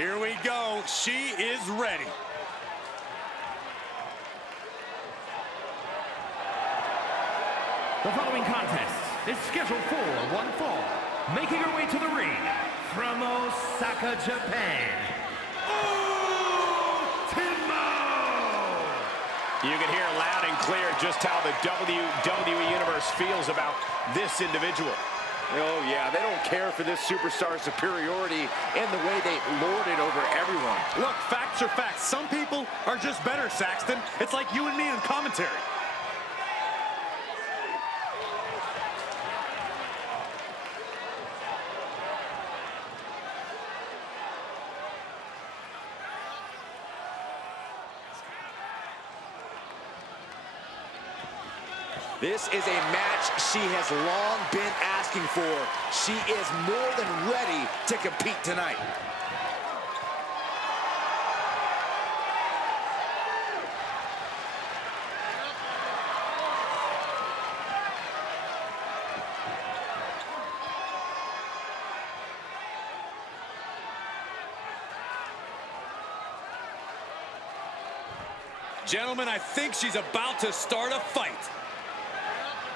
Here we go. She is ready. The following contest is scheduled for one fall. Making her way to the ring from Osaka, Japan, You can hear loud and clear just how the WWE Universe feels about this individual. Oh, yeah, they don't care for this superstar superiority and the way they lord it over everyone. Look, facts are facts. Some people are just better, Saxton. It's like you and me in commentary. This is a match she has long been asking for. She is more than ready to compete tonight. Gentlemen, I think she's about to start a fight.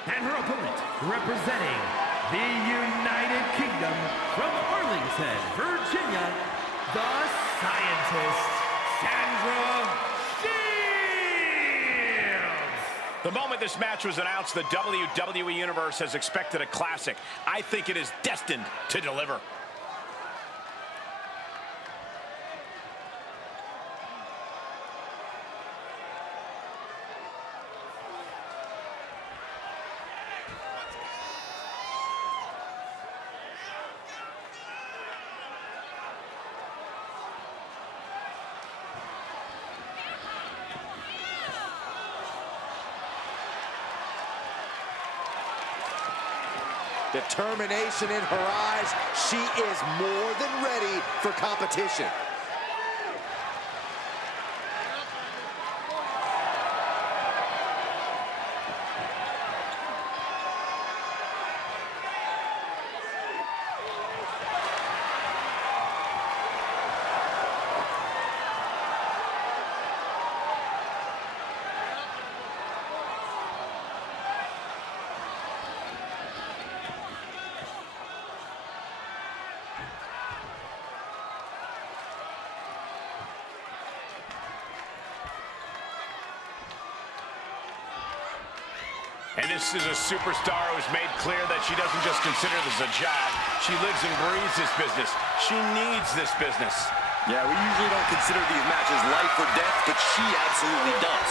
and her opponent, representing the United Kingdom from Arlington, Virginia, the Scientist, Sandra Shields. The moment this match was announced, the WWE Universe has expected a classic. I think it is destined to deliver. Determination in her eyes. She is more than ready for competition. And this is a superstar who's made clear that she doesn't just consider this a job. She lives and breathes this business. She needs this business. Yeah, we usually don't consider these matches life or death, but she absolutely does.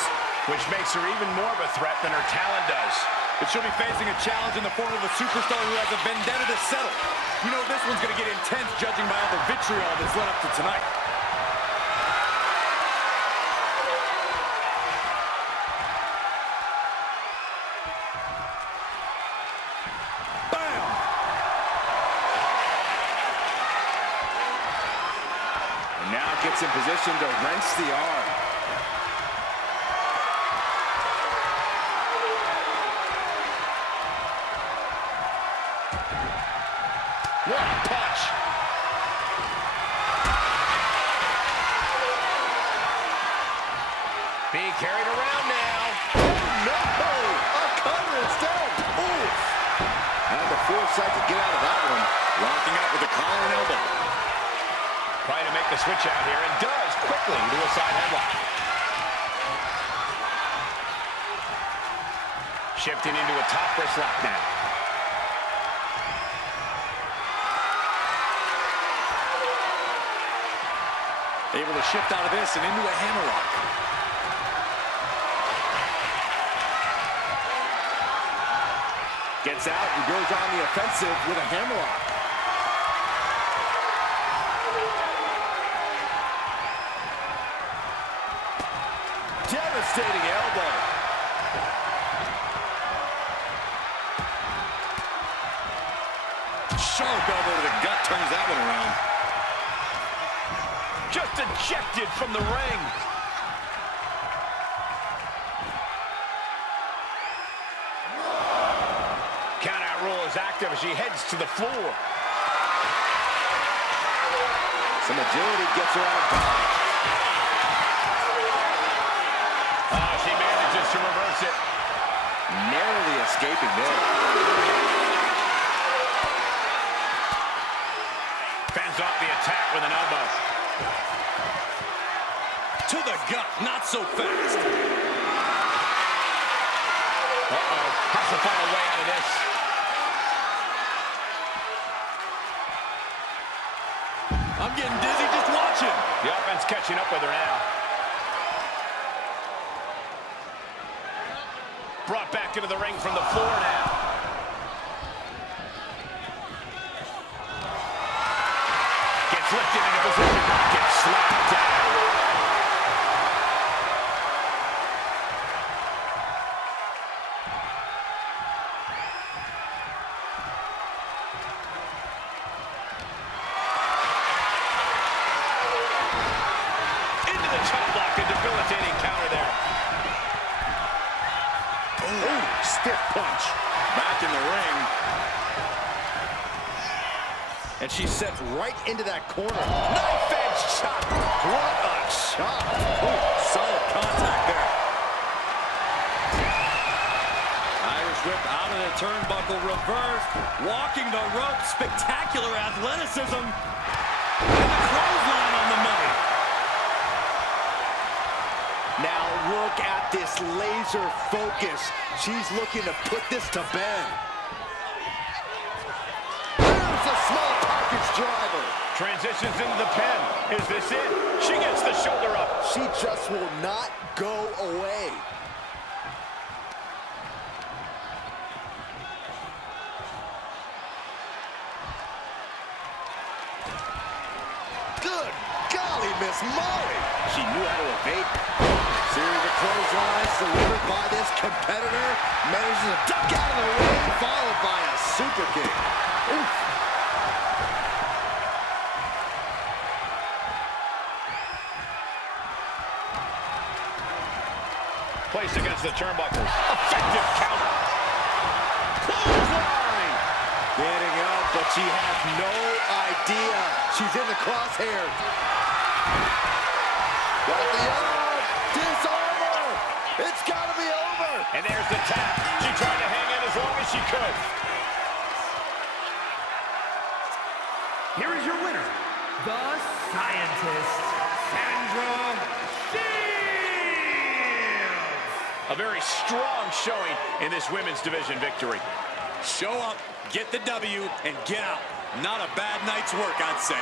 Which makes her even more of a threat than her talent does. But she'll be facing a challenge in the form of a superstar who has a vendetta to settle. You know this one's going to get intense judging by all the vitriol that's led up to tonight. Now gets in position to wrench the arm. What a punch! Being carried around now. Oh no! A cutter instead! Oof! Had the foresight to get out of that one. Locking out with a collar and elbow. Trying to make the switch out here, and does quickly to a side headlock. Shifting into a top wrist lock now. Able to shift out of this and into a hammerlock. Gets out and goes on the offensive with a hammerlock. Devastating elbow. Sharp elbow to the gut turns that one around. Just ejected from the ring. Countout rule is active as she heads to the floor. Some agility gets her out of dodge. Oh, she manages to reverse it. Narrowly escaping there. Fends off the attack with an elbow. To the gut, not so fast. Uh-oh, has to find a way out of this. I'm getting dizzy just watching. The offense catching up with her now. Brought back into the ring from the floor now. Gets lifted into position. Gets slapped down. Into the chop block, a debilitating counter there. Ooh, stiff punch. Back in the ring. And she's set right into that corner. Knife edge shot. What a shot. Ooh, solid contact there. Irish whip out of the turnbuckle, reversed. Walking the rope, spectacular athleticism. And the clothesline on the money. Now look at this laser focus. She's looking to put this to bed. There's a small package driver. Transitions into the pin. Is this it? She gets the shoulder up. She just will not go away. Good golly, Miss Molly. She knew how to evade. Series of clotheslines delivered by this competitor. Manages to duck out of the ring, followed by a super kick. Oof. Placed against the turnbuckles. Effective counter. Clothesline. Getting up, but she has no idea. She's in the crosshairs. Got the arm. Disarmer. It's got to be over. And there's the tap. She tried to hang in as long as she could. Here is your winner, the Scientist, Sandra Shields. A very strong showing in this women's division victory. Show up, get the W, and get out. Not a bad night's work, I'd say.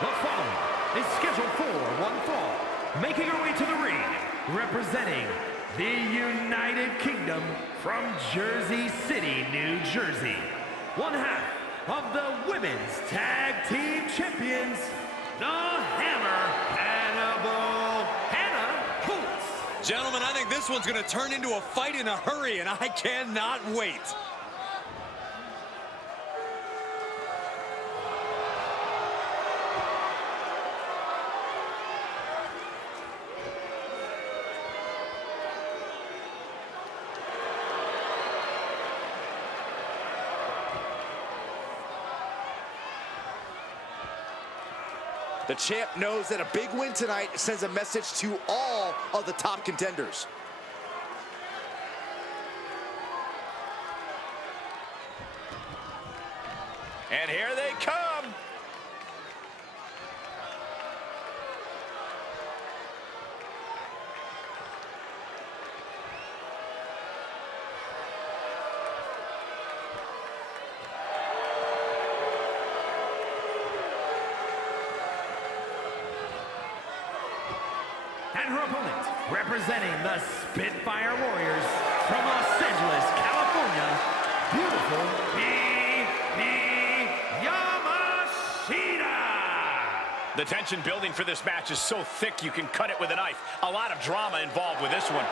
The following is scheduled for one fall, making her way to the ring, representing the United Kingdom from Jersey City, New Jersey. One half of the Women's Tag Team Champions, the Hammer, Hannah Coolness. Gentlemen, I think this one's going to turn into a fight in a hurry, and I cannot wait. The champ knows that a big win tonight sends a message to all of the top contenders. And here they come. And her opponent, representing the Spitfire Warriors from Los Angeles, California, beautiful Yamashita! The tension building for this match is so thick you can cut it with a knife. A lot of drama involved with this one.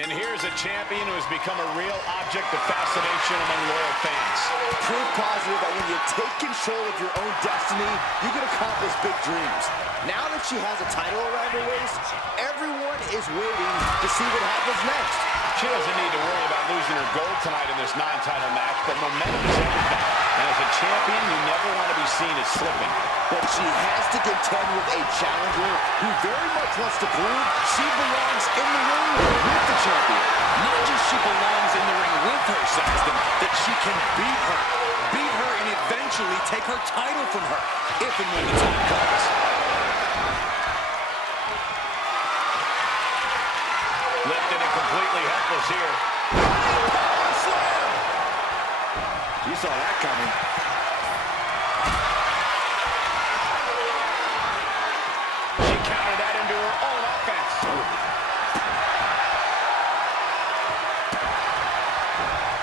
And here's a champion who has become a real object of fascination among loyal fans. Proof positive that when you take control of your own destiny, you can accomplish big dreams. Now that she has a title around her waist, everyone is waiting to see what happens next. She doesn't need to worry about losing her gold tonight in this non-title match, but momentum is everything. And as a champion, you never want to be seen as slipping. But she has to contend with a challenger who very much wants to prove she belongs in the ring with the champion. Not just she belongs in the ring with her, Saxton, that she can beat her and eventually take her title from her, if and when the time comes. Lifted and completely helpless here. Power slam! You saw that coming. She countered that into her own offense.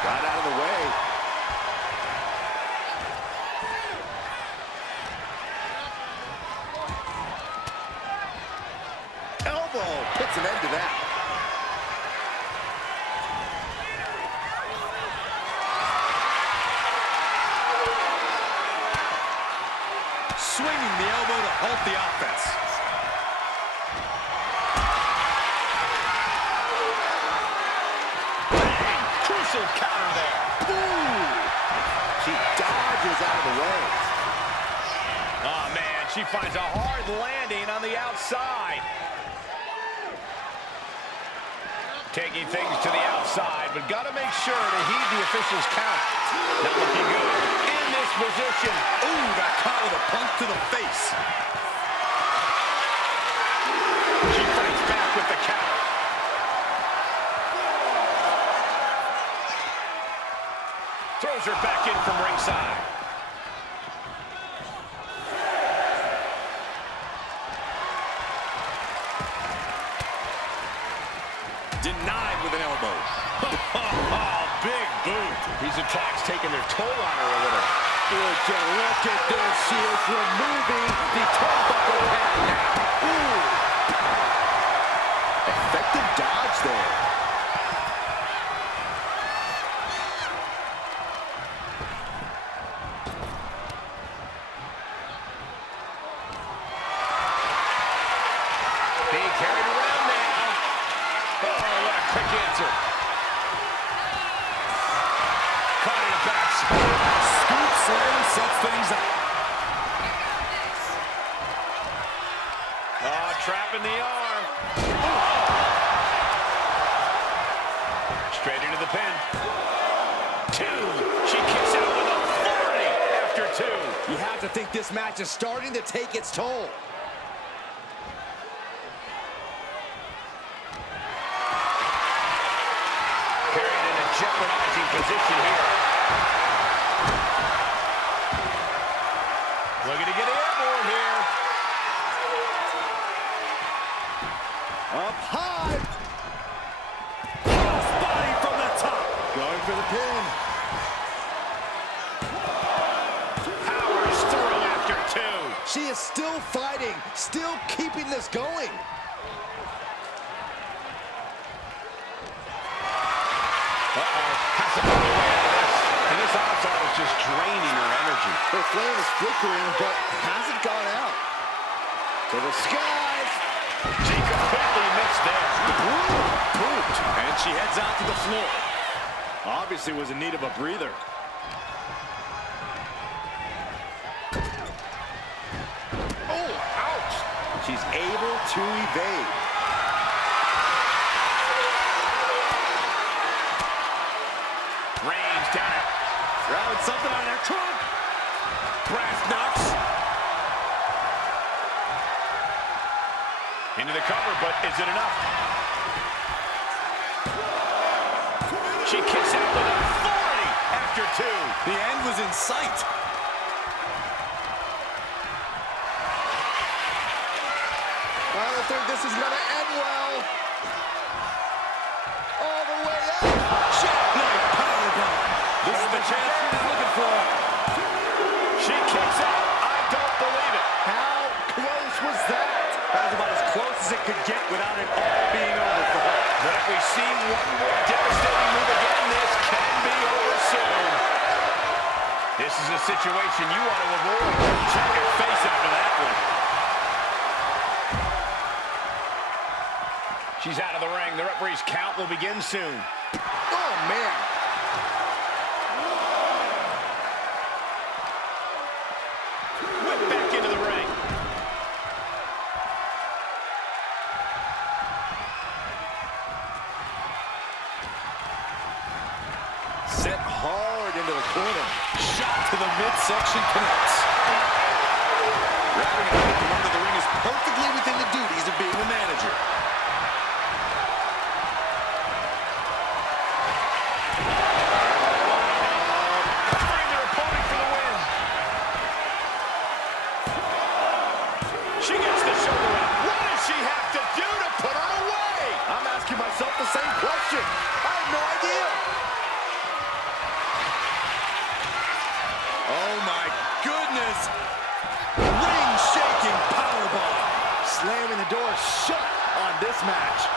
Got out of the way. Elbow puts an end to that. Swinging the elbow to halt the offense. Bang! Crucial counter there. Ooh! She dodges out of the way. Oh, man, she finds a hard landing on the outside. Taking things to the outside, but got to make sure to heed the official's count. Not looking good. In this position. Ooh, got caught with a punch to the face. She fights back with the counter. Throws her back in from ringside. Denied with an elbow. Oh, big boot. These attacks taking their toll on her a little. Would you look at this? She is removing the turnbuckle pad now. Ooh! Effective dodge there. Being carried around now. Oh, what a quick answer. Caught in a back spot. Scoop slam sets things up. Oh, trapping the arm. Straight into the pin. Two. She kicks out with authority after two. You have to think this match is starting to take its toll. Carried in a jeopardizing position here. Looking to get airborne here. Up high. Cross body from the top. Going for the pin. Powers through after two. She is still fighting, still keeping this going. Has to find a way out of this. And this onslaught is just draining her energy. Her flame is flickering, but hasn't gone out. To the skies. She completely missed there. Pooped. And she heads out to the floor. Obviously was in need of a breather. Oh, ouch. She's able to evade. something out of that trunk. Brass knocks. Into the cover, but is it enough? She kicks out with authority after two. The end was in sight. I don't think this is going to end well. All the way up. Jackknife powerbomb. This is the chance she's looking for. She kicks out. I don't believe it. How close was that? That was about as close as it could get without it all being over for her. But if we see one more devastating move again, this can be over soon. This is a situation you want to avoid. Check your face after that one. She's out of the ring. The referee's count will begin soon. Oh, man. Whip back into the ring. Set hard into the corner. Shot to the midsection connects. Grabbing it at the run of the ring is perfectly within the duties of being a manager. Covering their opponent for the win. She gets the shoulder up. What does she have to do to put her away? I'm asking myself the same question. I have no idea. Oh, my goodness. Ring-shaking powerbomb. Slamming the door shut on this match.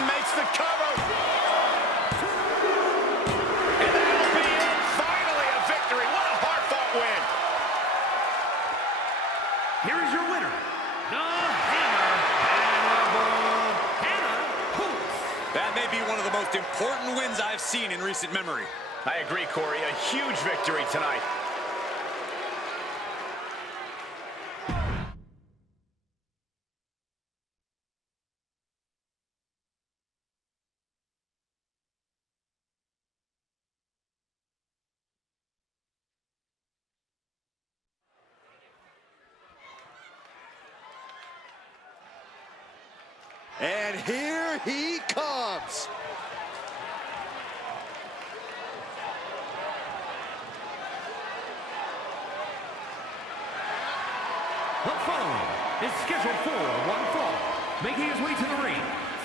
Makes the cover. And that'll be it. Finally a victory. What a hard-fought win. Here is your winner, the Hannah Coolness. That may be one of the most important wins I've seen in recent memory. I agree, Corey. A huge victory tonight. And here he comes. The following is scheduled for one fall, making his way to the ring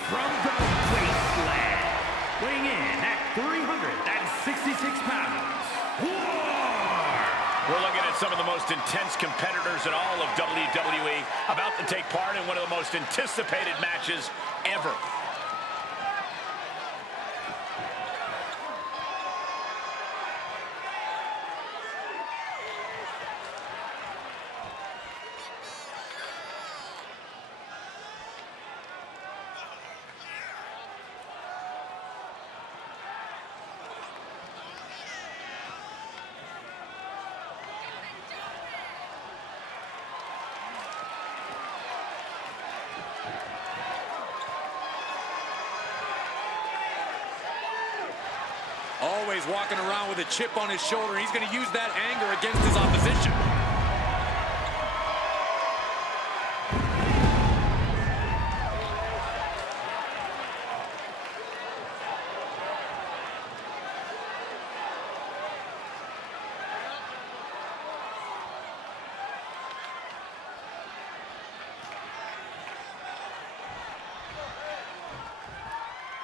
from the wasteland, weighing in at 366 pounds. War! We're looking at some of the most intense competitors in all of WWE, about to take part in one of the most anticipated matches ever. Always walking around with a chip on his shoulder. He's going to use that anger against his opposition.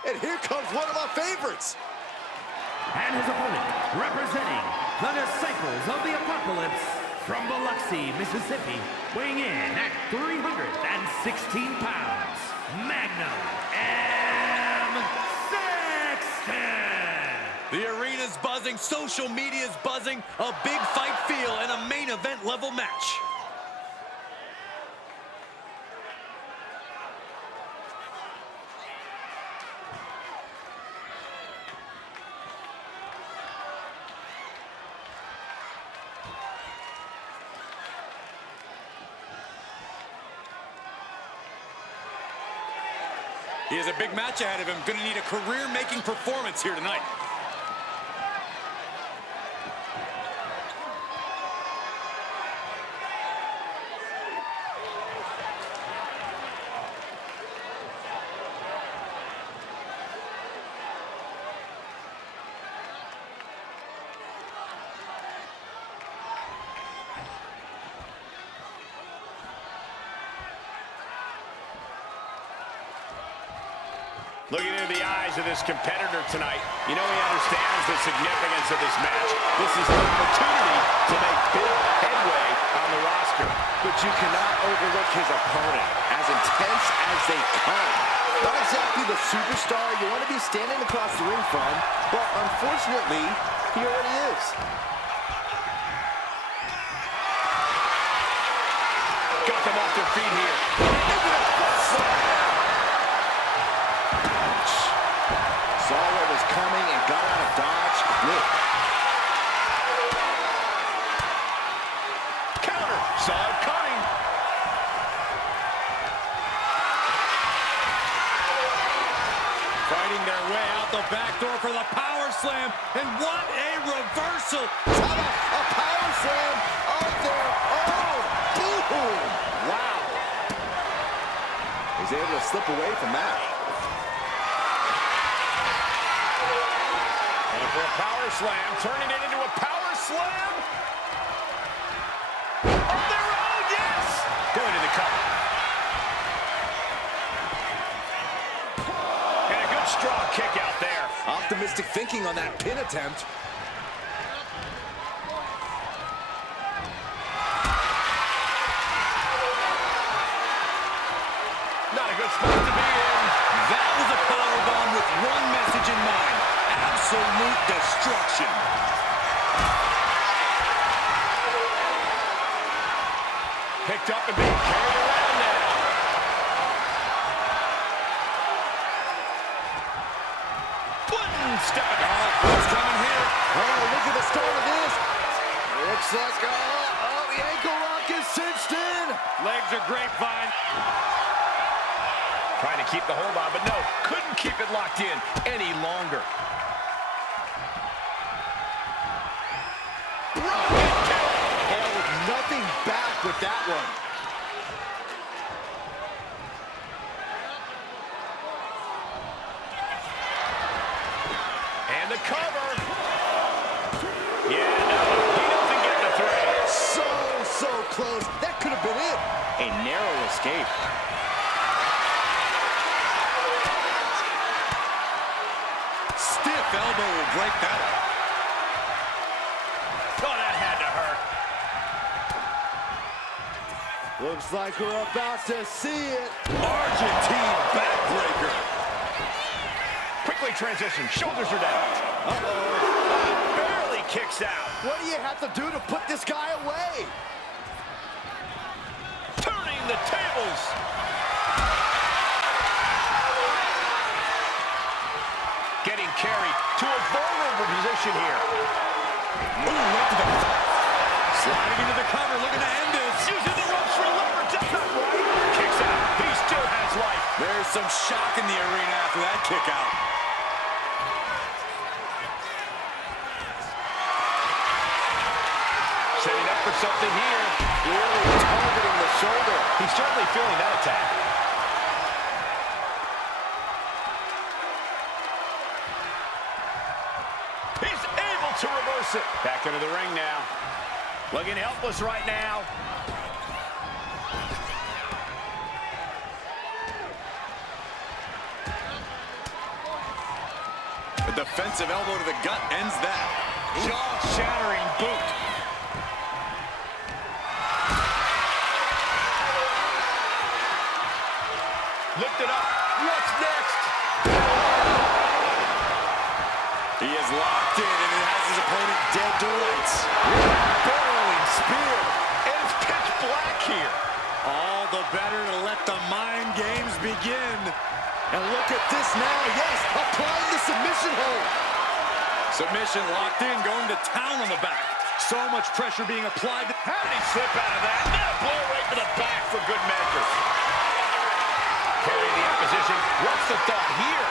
And here comes one of my favorites. And his opponent, representing the Disciples of the Apocalypse from Biloxi, Mississippi, weighing in at 316 pounds, Magnum M. Sexton! The arena's buzzing, social media's buzzing, a big fight feel and a main event level match. He has a big match ahead of him. Going to need a career-making performance here tonight. Looking into the eyes of this competitor tonight, you know he understands the significance of this match. This is an opportunity to make big headway on the roster. But you cannot overlook his opponent, as intense as they come. Not exactly the superstar you want to be standing across the ring from, but unfortunately, he already is. Got them off their feet here. Saw what was coming and got out of dodge quick. Counter. Saw it coming. Fighting their way out the back door for the power slam. And what a reversal. How about a power slam out there? Oh, boom! Wow. He's able to slip away from that. For a power slam, turning it into a power slam. On their own, yes! Going to the cover. And a good strong kick out there. Optimistic thinking on that pin attempt. Not a good spot to be in. That was a powerbomb with one message in mind. Absolute destruction. Picked up and being carried around now. One step ago. What's coming here? Oh, look at the start of this. Looks like, the ankle lock is cinched in. Legs are grapevine. Trying to keep the hold on, but no, couldn't keep it locked in any longer. Held nothing back with that one. And the cover. Yeah, no, he doesn't get the threat. So close. That could have been it. A narrow escape. Stiff elbow will break that up. Oh, that had to hurt. Looks like we're about to see it. Argentine backbreaker. Quickly transition. Shoulders are down. Barely kicks out. What do you have to do to put this guy away? Turning the tables. Getting carried to a vulnerable position here. Ooh, right to the... Sliding into the cover, looking to end this. Using the ropes for leverage. That's not right. Kicks out. He still has life. There's some shock in the arena after that kick out. Setting up for something here. Clearly targeting the shoulder. He's certainly feeling that attack. He's able to reverse it. Back into the ring now. Looking helpless right now. A defensive elbow to the gut ends that. Jaw-shattering boot. Lift it up. What's next? He is locked in and he has his opponent dead to rights. Burrowing spear. And it's pitch black here. All the better to let the mind games begin. And look at this now. Yes, applying the submission hold. Submission locked in, going to town on the back. So much pressure being applied. How did he slip out of that? Now a blow right to the back for good measure. Carried the opposition. What's the thought here?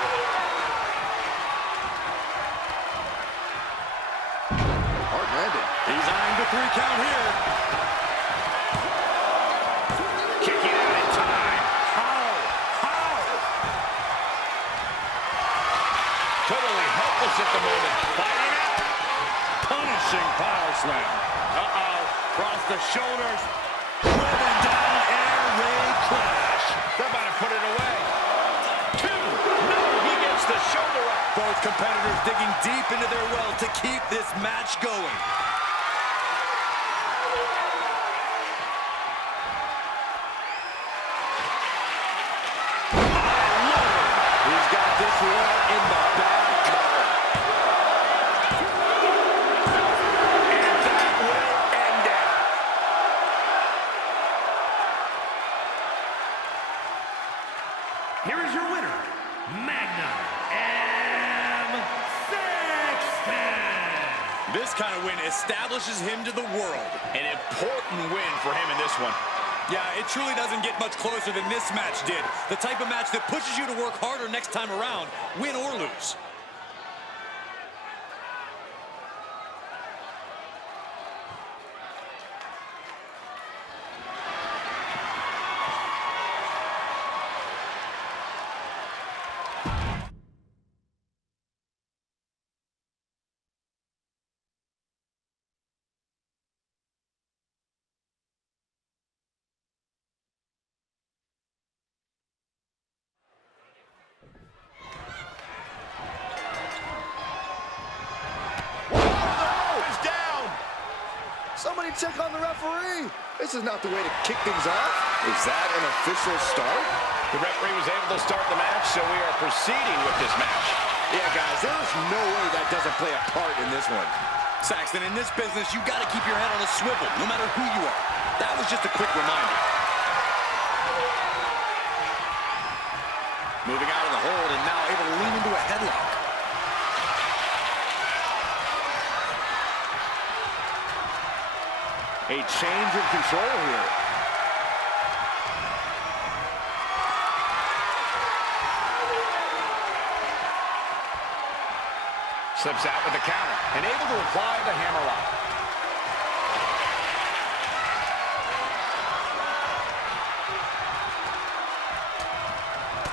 Hard landing. He's eyeing the 3 count here. Kicking out in time. How? Totally helpless at the moment. Fighting out. Punishing power slam. Uh-oh. Across the shoulders. Driven down, air raid crash. They're about to put it away. 2. No, he gets the shoulder up. Both competitors digging deep into their well to keep this match going. He's got this one in the bag. And that will end it. Here is your winner, Magnum M. Sexton. This kind of win establishes him to the world. An important win for him in this one. Yeah, it truly doesn't get much closer than this match did. The type of match that pushes you to work harder next time around, win or lose. Somebody check on the referee. This is not the way to kick things off. Is that an official start? The referee was able to start the match, so we are proceeding with this match. Yeah, guys, there's no way that doesn't play a part in this one. Saxton, in this business, you got to keep your head on a swivel, no matter who you are. That was just a quick reminder. Moving out of the hold and now able to lean into a headlock. A change of control here. Slips out with the counter and able to apply the hammerlock.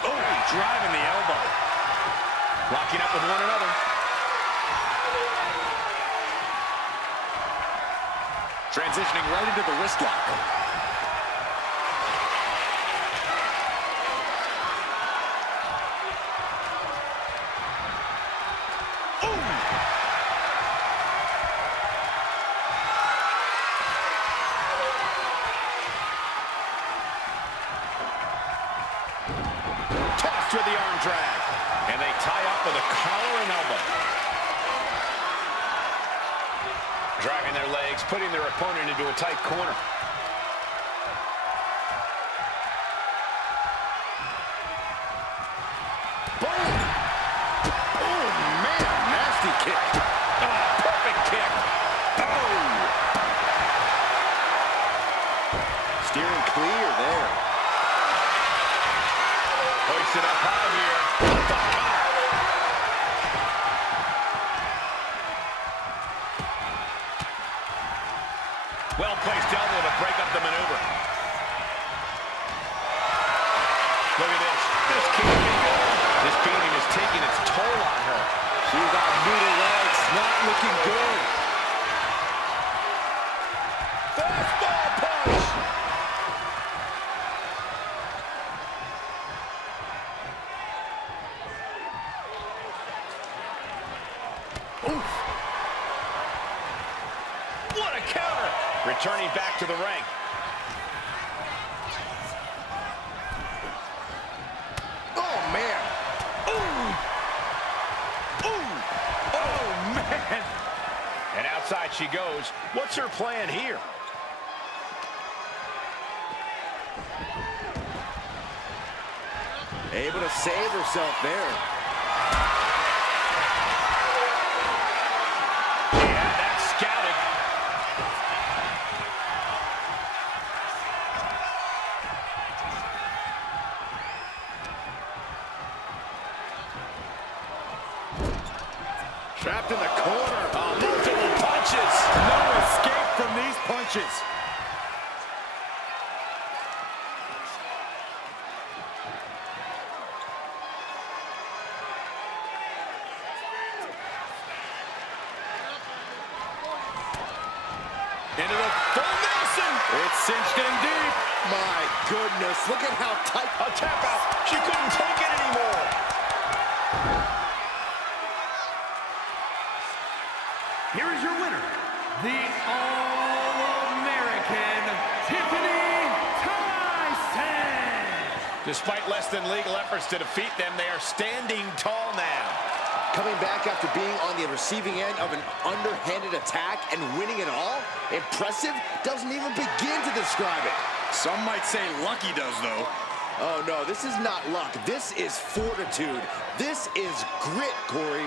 Oh, driving the elbow. Locking up with one another. Transitioning right into the wrist lock. Tossed with the arm drag. And they tie up with a collar and elbow. Driving their legs, putting their opponent into a tight corner. Boom! Oh, man, nasty kick. Oh, perfect kick. Oh! Steering clear there. Hoisted up high here. Well-placed elbow to break up the maneuver. Look at this. This can't be good. This beating is taking its toll on her. She's got noodle legs, not looking good. Fastball punch. Oof. What a counter. Returning back to the ring. Oh, man. Oh, man. And outside she goes. What's her plan here? Able to save herself there. Yeah, that's scouted. punches. Into the full Nelson. It's cinched in deep. My goodness, look at how tight. A tap out. She couldn't take it anymore. Here is your winner, the All-American Tiffany Tyson. Despite less than legal efforts to defeat them, they are standing tall now. Coming back after being on the receiving end of an underhanded attack and winning it all? Impressive doesn't even begin to describe it. Some might say lucky does, though. Oh, no, this is not luck. This is fortitude. This is grit, Corey.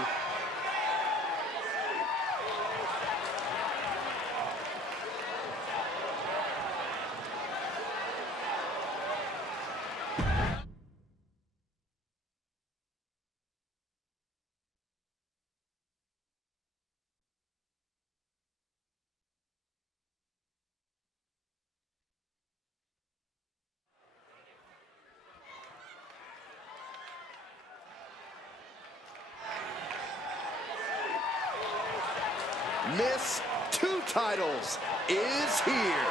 Miss Two Titles is here.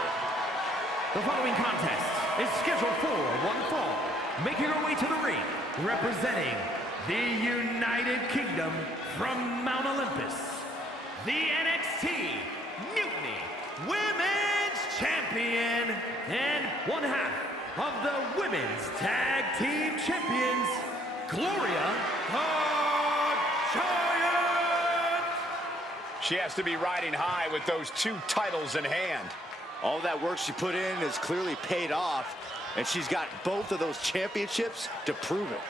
The following contest is scheduled for one fall. Making her way to the ring, representing the United Kingdom from Mount Olympus, the NXT Mutiny Women's Champion, and one half of the Women's Tag Team Champions, Gloria the Giant. She has to be riding high with those two titles in hand. All that work she put in has clearly paid off, and she's got both of those championships to prove it.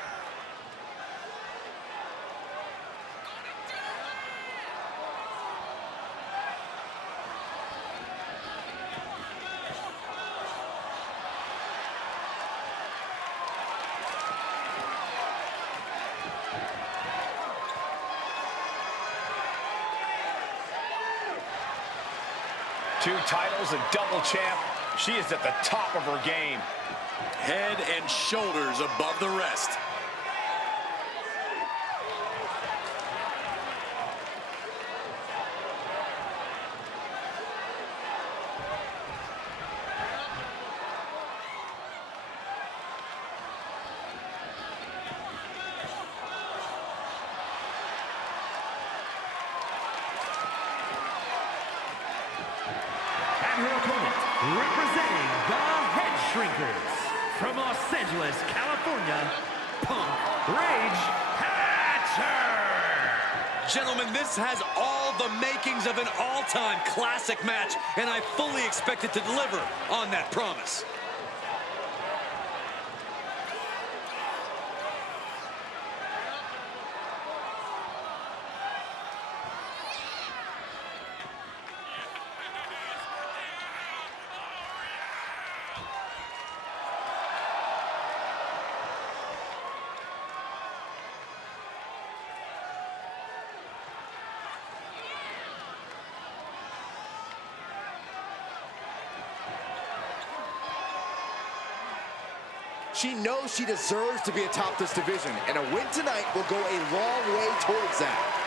Two titles, a double champ. She is at the top of her game. Head and shoulders above the rest. Her opponent, representing the Head Shrinkers from Los Angeles, California, Punk Rage Hatcher. Gentlemen, this has all the makings of an all-time classic match, and I fully expect it to deliver on that promise. She knows she deserves to be atop this division, and a win tonight will go a long way towards that.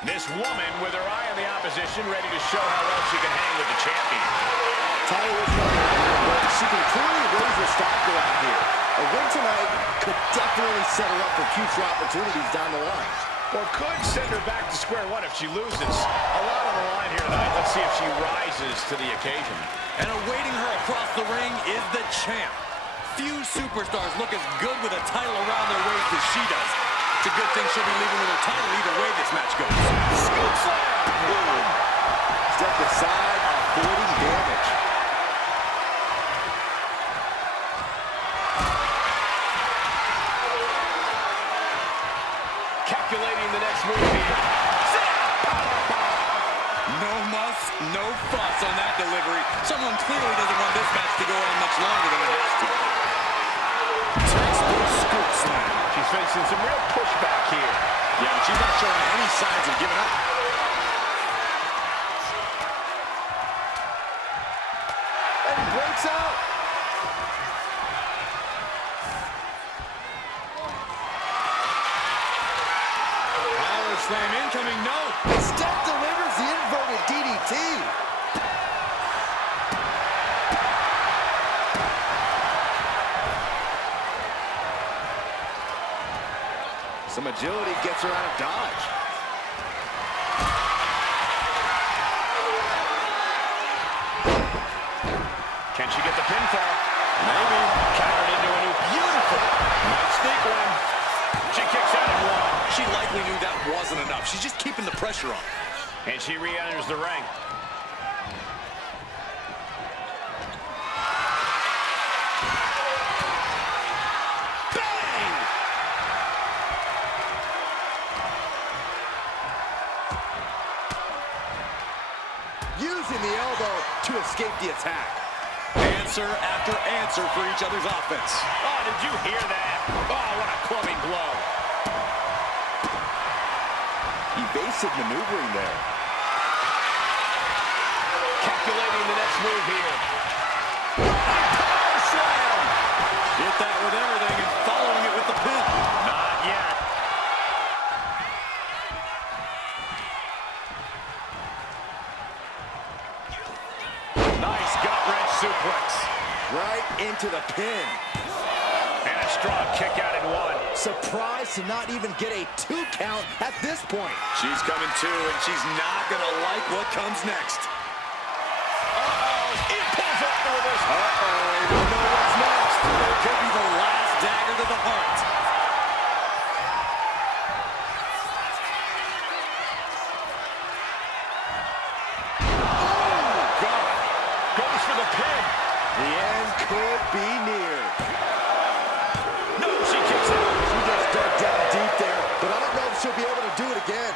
This woman with her eye on the opposition, ready to show how well she can hang with the champion. Title is not but she can clearly raise her stock around here. A win tonight could definitely set her up for future opportunities down the line. Or could send her back to square one if she loses. A lot on the line here tonight. Let's see if she rises to the occasion. And awaiting her across the ring is the champ. Few superstars look as good with a title around their waist as she does. It's a good thing she'll be leaving with her title either way this match goes. Scoop slam! Step aside, avoiding damage. next move here. No muss, no fuss on that delivery. Someone clearly doesn't want this match to go on much longer than it has to. Textbook scoop slam. She's facing some real pushback here. Yeah, but she's not showing any signs of giving up. And he breaks out. Power slam incoming, no. Instead delivers the inverted DDT. Some agility gets her out of dodge. Can she get the pinfall? Maybe. Countered into a new beautiful. Nice sneak one. She kicks out at one. She likely knew that wasn't enough. She's just keeping the pressure on. And she re-enters the ring. Bang! Using the elbow to escape the attack. Answer after answer for each other's offense. Oh, did you hear that? Oh, what a clubbing blow. Evasive maneuvering there. Calculating the next move here. Power slam! Hit that with everything and following it with the pin. Not yet. Nice gut-wrench suplex. Right into the pin. And a strong kick out at one. Surprised to not even get a 2 count at this point. She's coming too, and she's not going to like what comes next. It pulls off the reverse. We don't know what's next. It could be the last dagger to the heart. Oh, God. Goes for the pin. The end could be near. No, she kicks out. She just dug down deep there, but I don't know if she'll be able to do it again.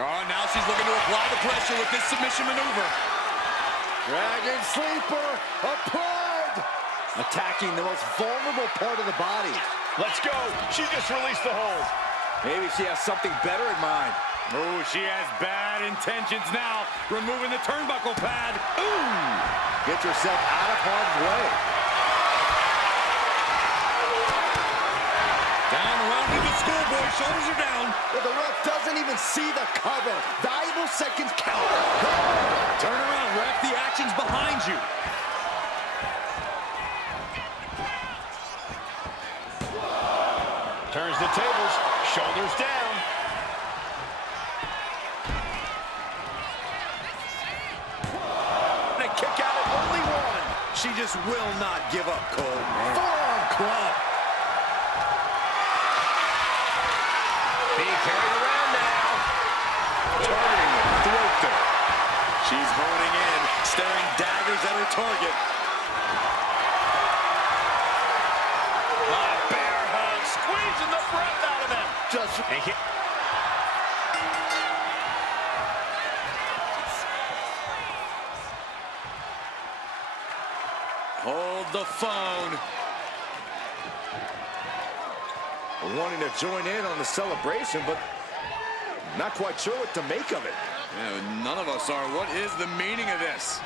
Oh, now she's looking to apply the pressure with this submission maneuver. Dragon sleeper applied. Attacking the most vulnerable part of the body. Let's go. She just released the hold. Maybe she has something better in mind. Oh, she has bad intentions now. Removing the turnbuckle pad. Ooh! Gets herself out of harm's way. Down around to the schoolboy. Shoulders are down. But the ref doesn't even see the cover. Valuable seconds count. Turn around, ref. The action's behind you. Turns the tables. Shoulders down. And a kick out at only one. She just will not give up, Cole. Forearm club. Being carried around now. Targeting the throat there. She's honing in, staring daggers at her target. Bear hug, squeezing the breath out of him. Hold the phone. Wanting to join in on the celebration, but not quite sure what to make of it. Yeah, none of us are. What is the meaning of this?